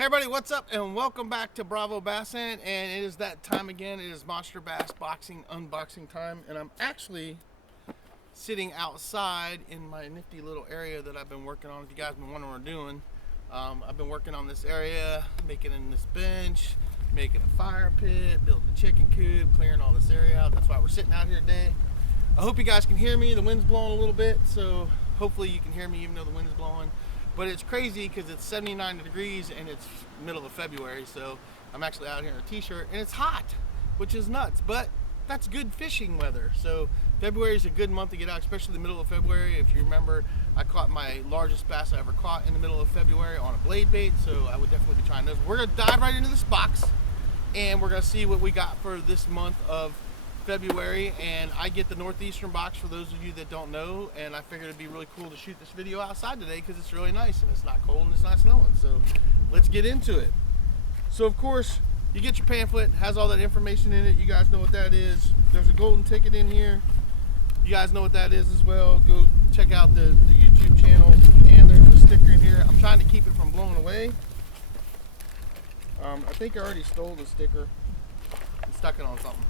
Hey everybody, what's up and welcome back to Bravo Bass Hunt, and it is that time again. It is Monster Bass boxing unboxing time, and I'm actually sitting outside in my nifty little area that I've been working on. If you guys have been wondering what we're doing, I've been working on this area, making in this bench, making a fire pit, building a chicken coop, clearing all this area out. That's why we're sitting out here today. I hope you guys can hear me. The wind's blowing a little bit, so hopefully you can hear me even though the wind's blowing. But it's crazy because it's 79 degrees and it's middle of February, so I'm actually out here in a t-shirt and it's hot, which is nuts, but that's good fishing weather. So February is a good month to get out, especially the middle of February. If you remember, I caught my largest bass I ever caught in the middle of February on a blade bait, so I would definitely be trying those. We're gonna dive right into this box and we're gonna see what we got for this month of February. And I get the northeastern box for those of you that don't know, and I figured it'd be really cool to shoot this video outside today because it's really nice and it's not cold and it's not snowing. So let's get into it. So of course you get your pamphlet, has all that information in it. You guys know what that is. There's a golden ticket in here. You guys know what that is as well. Go check out the YouTube channel, and there's a sticker in here. I'm trying to keep it from blowing away. I think I already stole the sticker and stuck it on something.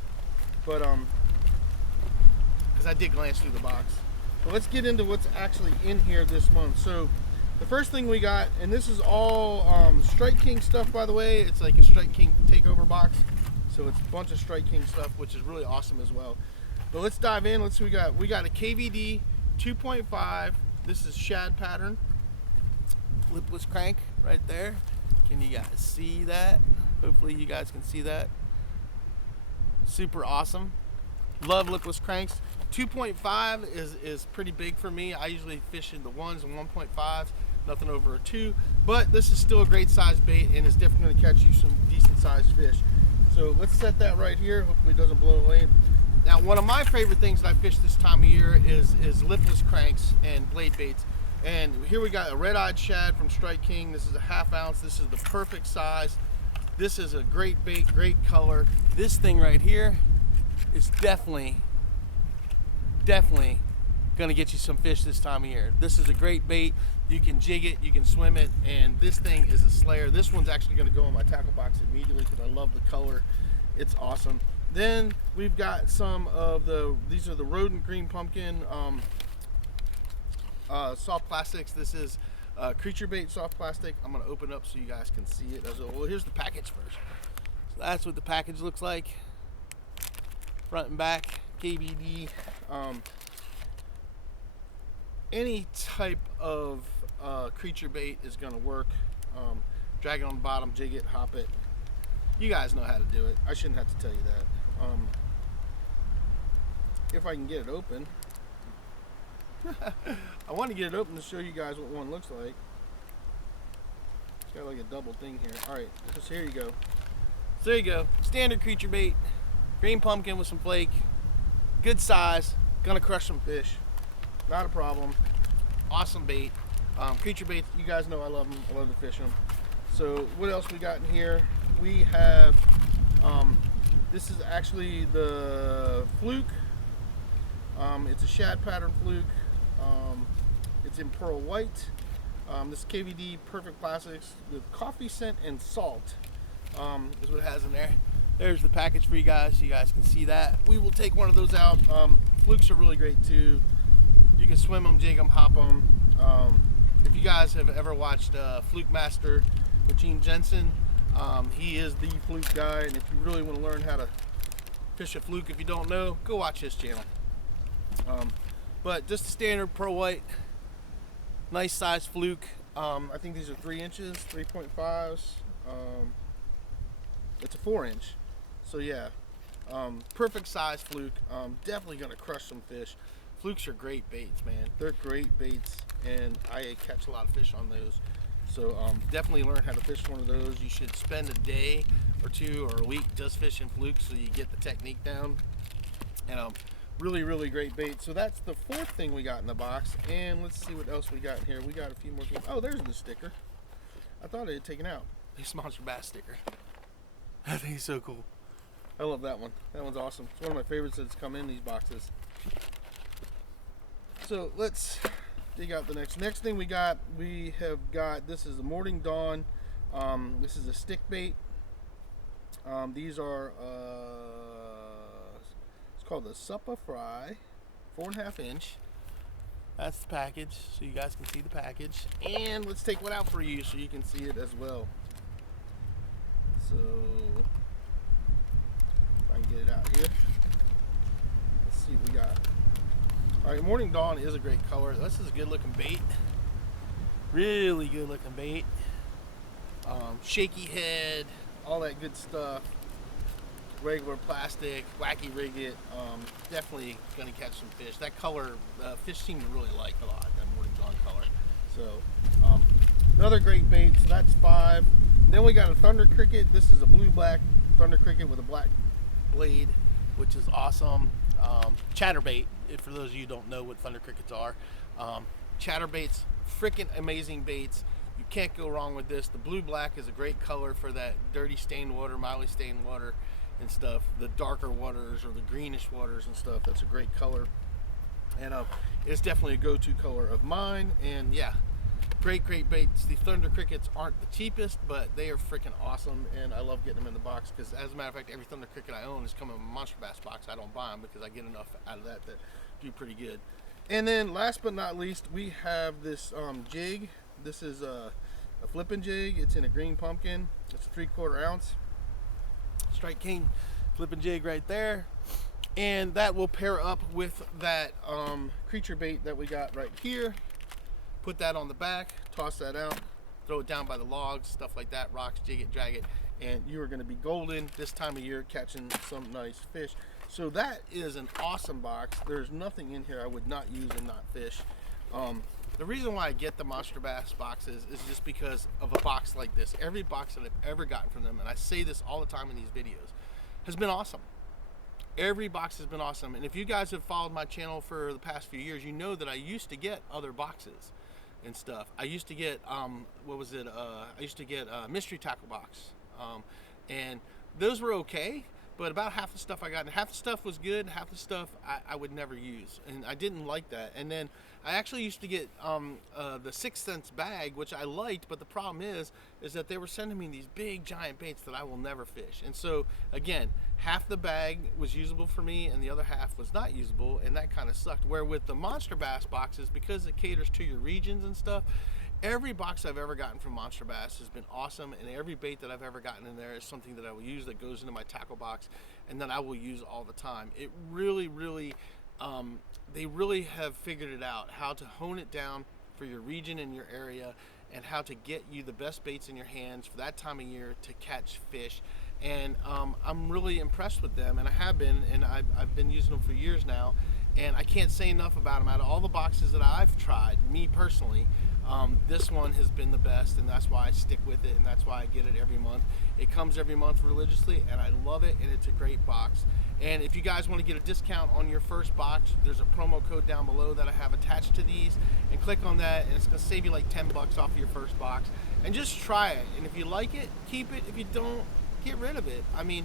But because I did glance through the box. But let's get into what's actually in here this month. So the first thing we got, and this is all Strike King stuff, by the way. It's like a Strike King takeover box, so it's a bunch of Strike King stuff, which is really awesome as well. But let's dive in. Let's see what we got. We got a KVD 2.5. This is shad pattern, lipless crank right there. Can you guys see that? Hopefully you guys can see that. Super awesome. Love lipless cranks. 2.5 is pretty big for me. I usually fish in the 1s and 1.5s, nothing over a 2, but this is still a great size bait and it's definitely going to catch you some decent sized fish. So let's set that right here. Hopefully it doesn't blow away. Now, one of my favorite things that I fish this time of year is lipless cranks and blade baits. And here we got a red-eyed shad from Strike King. This is a 1/2 ounce. This is the perfect size. This is a great bait, great color. This thing right here is definitely gonna get you some fish this time of year. This is a great bait. You can jig it, you can swim it, and this thing is a slayer. This one's actually gonna go in my tackle box immediately because I love the color. It's awesome. Then we've got some of these are the rodent green pumpkin soft plastics. This is creature bait soft plastic. I'm gonna open up so you guys can see it. Well, here's the package first. So that's what the package looks like, front and back. KVD. Any type of creature bait is gonna work. Drag it on the bottom, jig it, hop it. You guys know how to do it. I shouldn't have to tell you that. If I can get it open. I want to get it open to show you guys what one looks like. It's got like a double thing here. Alright, so here you go. So there you go. Standard creature bait. Green pumpkin with some flake. Good size. Gonna crush some fish. Not a problem. Awesome bait. Creature baits, you guys know I love them. I love to fish them. So what else we got in here? We have, this is actually the fluke. It's a shad pattern fluke. It's in pearl white. This KVD perfect plastics with coffee scent and salt is what it has in there. There's the package for you guys so you guys can see that. We will take one of those out. Flukes are really great too. You can swim them, jig them, hop them. If you guys have ever watched Fluke Master with Gene Jensen, he is the fluke guy, and if you really want to learn how to fish a fluke, if you don't know, go watch his channel. But just a standard pearl white, nice size fluke. I think these are 3 inches, 3.5s. It's a 4-inch, so yeah, perfect size fluke. Definitely gonna crush some fish. Flukes are great baits, man. They're great baits, and I catch a lot of fish on those. So definitely learn how to fish one of those. You should spend a day or 2 or a week just fishing flukes so you get the technique down. And really great bait. So that's the 4th thing we got in the box. And let's see what else we got in here. We got a few more things. Oh, there's the sticker. I thought I had taken out. This Monster Bass sticker. I think it's so cool. I love that one. That one's awesome. It's one of my favorites that's come in these boxes. So let's dig out the next thing we have got, this is the Morning Dawn This is a stick bait. These are it's called the Suppa Fry, 4.5 inch. That's the package, so you guys can see the package. And let's take one out for you so you can see it as well. So if I can get it out here, let's see what we got. All right, Morning Dawn is a great color. This is a good looking bait, really good looking bait. Shaky head, all that good stuff. Regular plastic, wacky rig it. Definitely gonna catch some fish. That color, fish seem to really like a lot, that Morning Dawn color. So another great bait. So that's 5. Then we got a Thunder Cricket. This is a blue-black Thunder Cricket with a black blade, which is awesome. Chatterbait, for those of you who don't know what Thunder Crickets are. Chatterbaits, freaking amazing baits. You can't go wrong with this. The blue-black is a great color for that dirty stained water, mildly stained water and stuff. The darker waters or the greenish waters and stuff, that's a great color. And it's definitely a go-to color of mine. And yeah, great baits. The Thunder Crickets aren't the cheapest, but they are freaking awesome, and I love getting them in the box because, as a matter of fact, every Thunder Cricket I own is coming in a Monsterbass box. I don't buy them because I get enough out of that do pretty good. And then last but not least, we have this jig. This is a flipping jig. It's in a green pumpkin. It's a 3/4 ounce Strike King flipping jig right there, and that will pair up with that creature bait that we got right here. Put that on the back, toss that out, throw it down by the logs, stuff like that, rocks, jig it, drag it, and you are going to be golden this time of year catching some nice fish. So that is an awesome box. There's nothing in here I would not use and not fish. The reason why I get the Monsterbass boxes is just because of a box like this. Every box that I've ever gotten from them, and I say this all the time in these videos, has been awesome. Every box has been awesome. And if you guys have followed my channel for the past few years, you know that I used to get other boxes and stuff. I used to get I used to get a mystery tackle box, and those were okay, but about half the stuff I got, and half the stuff was good, and half the stuff I would never use, and I didn't like that. And then I actually used to get the 6 cents bag, which I liked, but the problem is that they were sending me these big giant baits that I will never fish. And so again, half the bag was usable for me and the other half was not usable, and that kind of sucked. Where with the Monsterbass boxes, because it caters to your regions and stuff, every box I've ever gotten from Monsterbass has been awesome, and every bait that I've ever gotten in there is something that I will use, that goes into my tackle box, and that I will use all the time. It really they really have figured it out, how to hone it down for your region and your area, and how to get you the best baits in your hands for that time of year to catch fish. And I'm really impressed with them, and I have been, and I've been using them for years now, and I can't say enough about them. Out of all the boxes that I've tried, me personally, this one has been the best, and that's why I stick with it, and that's why I get it every month. It comes every month religiously, and I love it, and it's a great box. And if you guys want to get a discount on your first box, there's a promo code down below that I have attached to these, and click on that, and it's going to save you like 10 bucks off of your first box. And just try it, and if you like it, keep it. If you don't, get rid of it. I mean,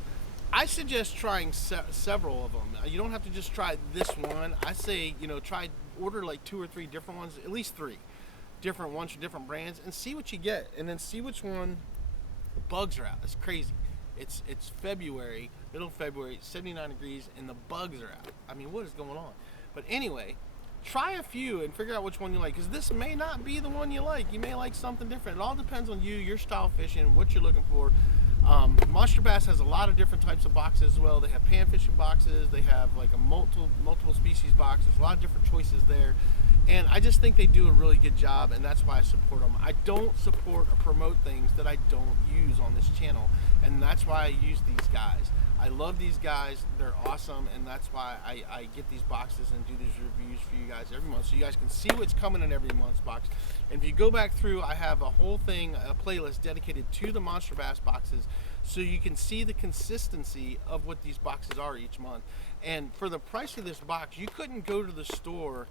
I suggest trying several of them. You don't have to just try this one. I say, order like 2 or 3 different ones, at least 3 different ones from different brands, and see what you get, and then see which one the bugs are out. It's crazy. It's February, middle of February, 79 degrees, and the bugs are out. I mean, what is going on? But anyway, try a few and figure out which one you like, because this may not be the one you like. You may like something different. It all depends on you, your style fishing, what you're looking for. Monsterbass has a lot of different types of boxes as well. They have pan fishing boxes. They have like a multiple species box. There's a lot of different choices there. And I just think they do a really good job, and that's why I support them. I don't support or promote things that I don't use on this channel, and that's why I use these guys. I love these guys. They're awesome, and that's why I get these boxes and do these reviews for you guys every month, so you guys can see what's coming in every month's box. And if you go back through, I have a whole thing, a playlist dedicated to the Monsterbass boxes, so you can see the consistency of what these boxes are each month. And for the price of this box, you couldn't go to the store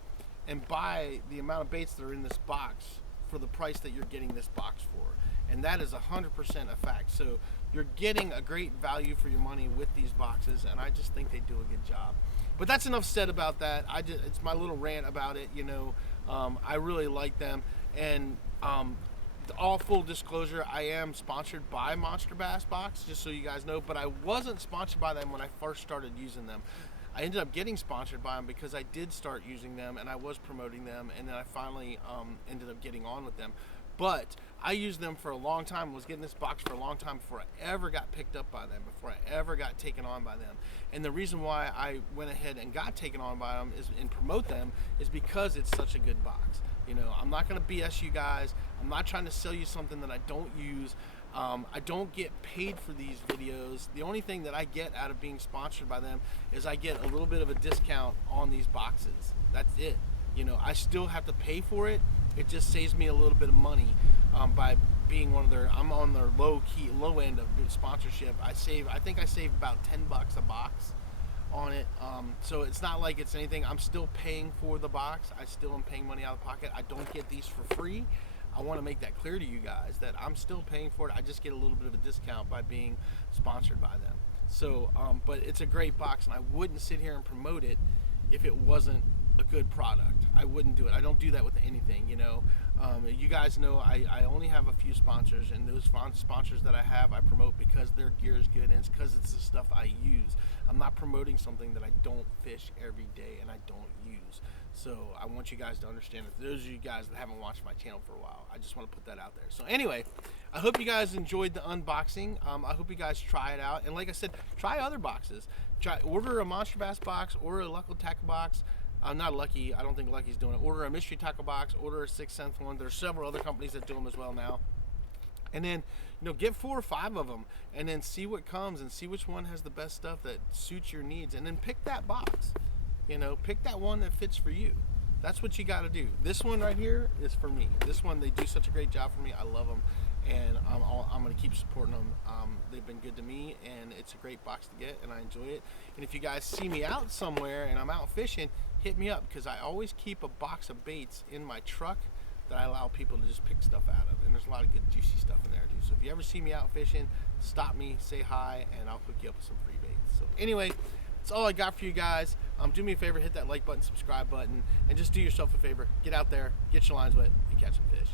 and buy the amount of baits that are in this box for the price that you're getting this box for. And that is 100% a fact. So you're getting a great value for your money with these boxes, and I just think they do a good job. But that's enough said about that. It's my little rant about it. I really like them, and all full disclosure, I am sponsored by Monsterbass Box, just so you guys know, but I wasn't sponsored by them when I first started using them. I ended up getting sponsored by them because I did start using them and I was promoting them, and then I finally ended up getting on with them. But I used them for a long time, was getting this box for a long time before I ever got picked up by them, before I ever got taken on by them. And the reason why I went ahead and got taken on by them and promote them is because it's such a good box. You know, I'm not going to BS you guys. I'm not trying to sell you something that I don't use. I don't get paid for these videos. The only thing that I get out of being sponsored by them is I get a little bit of a discount on these boxes. That's it. You know, I still have to pay for it. It just saves me a little bit of money by being one of their, I'm on their low end of sponsorship. I think I save about $10 a box on it. So it's not like it's anything. I'm still paying for the box. I still am paying money out of pocket. I don't get these for free. I want to make that clear to you guys that I'm still paying for it. I just get a little bit of a discount by being sponsored by them. So, but it's a great box, and I wouldn't sit here and promote it if it wasn't a good product. I wouldn't do it. I don't do that with anything, you know. You guys know I only have a few sponsors, and those sponsors that I have, I promote because their gear is good, and it's because it's the stuff I use. I'm not promoting something that I don't fish every day and I don't use. So I want you guys to understand that. Those of you guys that haven't watched my channel for a while, I just want to put that out there. So anyway, I hope you guys enjoyed the unboxing. I hope you guys try it out, and like I said, try other boxes. Order a Monsterbass box, order a Lucky Tackle box. Not Lucky, I don't think Lucky's doing it. Order a mystery tackle box, order a 6th Sense one. There's several other companies that do them as well now. And then, you know, get 4 or 5 of them, and then see what comes and see which one has the best stuff that suits your needs, and then pick that box. You know, pick that one that fits for you. That's what you got to do. This one right here is for me. This one, they do such a great job for me. I love them, and I'm going to keep supporting them. They've been good to me, and it's a great box to get, and I enjoy it. And if you guys see me out somewhere and I'm out fishing, hit me up, because I always keep a box of baits in my truck that I allow people to just pick stuff out of, and there's a lot of good juicy stuff in there too. So if you ever see me out fishing, stop me, say hi, and I'll hook you up with some free baits. So anyway, that's all I got for you guys. Do me a favor, hit that like button, subscribe button, and just do yourself a favor. Get out there, get your lines wet, and catch some fish.